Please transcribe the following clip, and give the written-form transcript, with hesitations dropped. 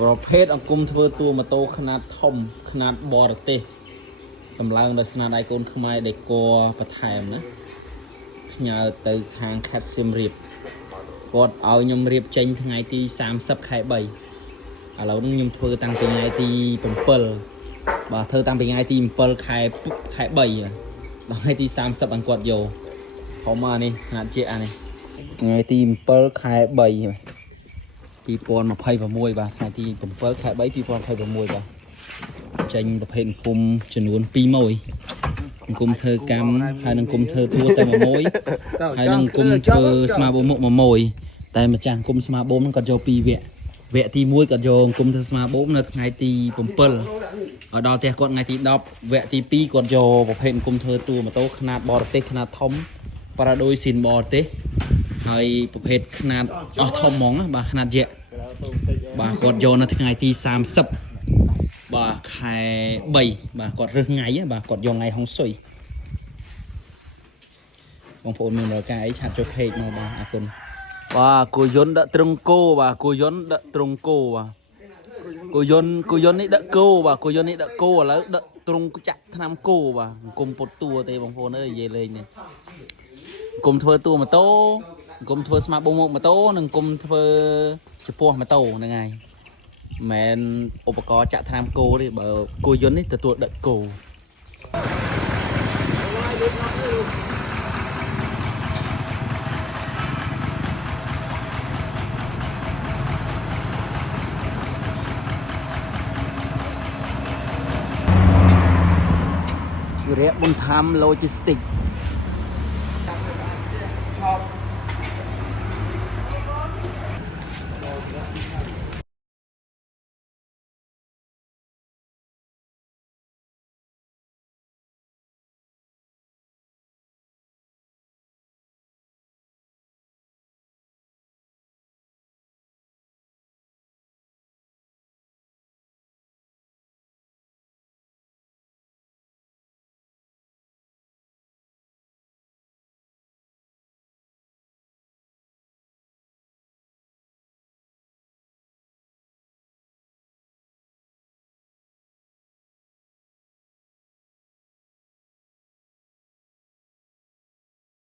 ประเภทអង្គមធ្វើតួម៉ូតូขนาดធំขนาดបរទេសកម្លាំងដោយស្នាដៃកូនខ្មែរដេកបន្ថែមណាផ្ញើទៅខាងខេត្តសៀមរាបគាត់ឲ្យខ្ញុំរៀបចេញថ្ងៃទី30ខែ3ឥឡូវនេះខ្ញុំធ្វើតាំងពីថ្ងៃទី7បាទធ្វើតាំងពីថ្ងៃទី7ខែ3ដល់ថ្ងៃទី30អង្គគាត់យកហៅមកនេះណាត់ជាអានេះថ្ងៃទី7ខែ3 2026បាទថ្ងៃទី7ខែ3 2026បាទចេញប្រភេទអង្គមចំនួន2ម៉ួយអង្គមធ្វើកម្មហើយនឹងអង្គមធ្វើតួតែ1ម៉ួយហើយនឹងអង្គមធ្វើស្មាបូមមុខ1ម៉ួយតែម្ចាស់អង្គមស្មាបូមហ្នឹងគាត់យក2វគ្គទី1គាត់យកអង្គមធ្វើស្មាបូមនៅថ្ងៃទី7ឲ្យដល់ផ្ទះគាត់ថ្ងៃទី10វគ្គទី2គាត់យកប្រភេទអង្គមធ្វើតួម៉ូតូខ្នាតបរទេសខ្នាតធំប៉ារ៉ាឌុយស៊ីនបរទេសហើយប្រភេទខ្នាតអស់ធំហ្មងបាទខ្នាតយក្សបាទគាត់យកនៅថ្ងៃទី30បាទខែ3បាទគាត់រើសថ្ងៃបាទគាត់យកថ្ងៃហុងស៊ុយបងប្អូនមានរកការអីឆាត់ចុះ page មកបាទអរគុណបាទគូយន្តដាក់ត្រង់គោបាទគូយន្តដាក់ត្រង់គោបាទគូយន្តនេះដាក់គោបាទគូយន្តនេះដាក់គោឥឡូវដាក់ត្រង់ចាក់ថ្នាំគោបាទអង្គមពុតតួទេបងប្អូនអើយនិយាយលេងនេះអង្គមធ្វើតួម៉ូតូអង្គមធ្វើស្មាបូមុខម៉ូតូនិងអង្គមធ្វើចំពោះម៉ូតូហ្នឹងហើយមិនឧបករណ៍ចាក់ថ្នាំគោទេបើគោយន្តនេះទទួលដឹកគោជារៈបុនធម្ម logistic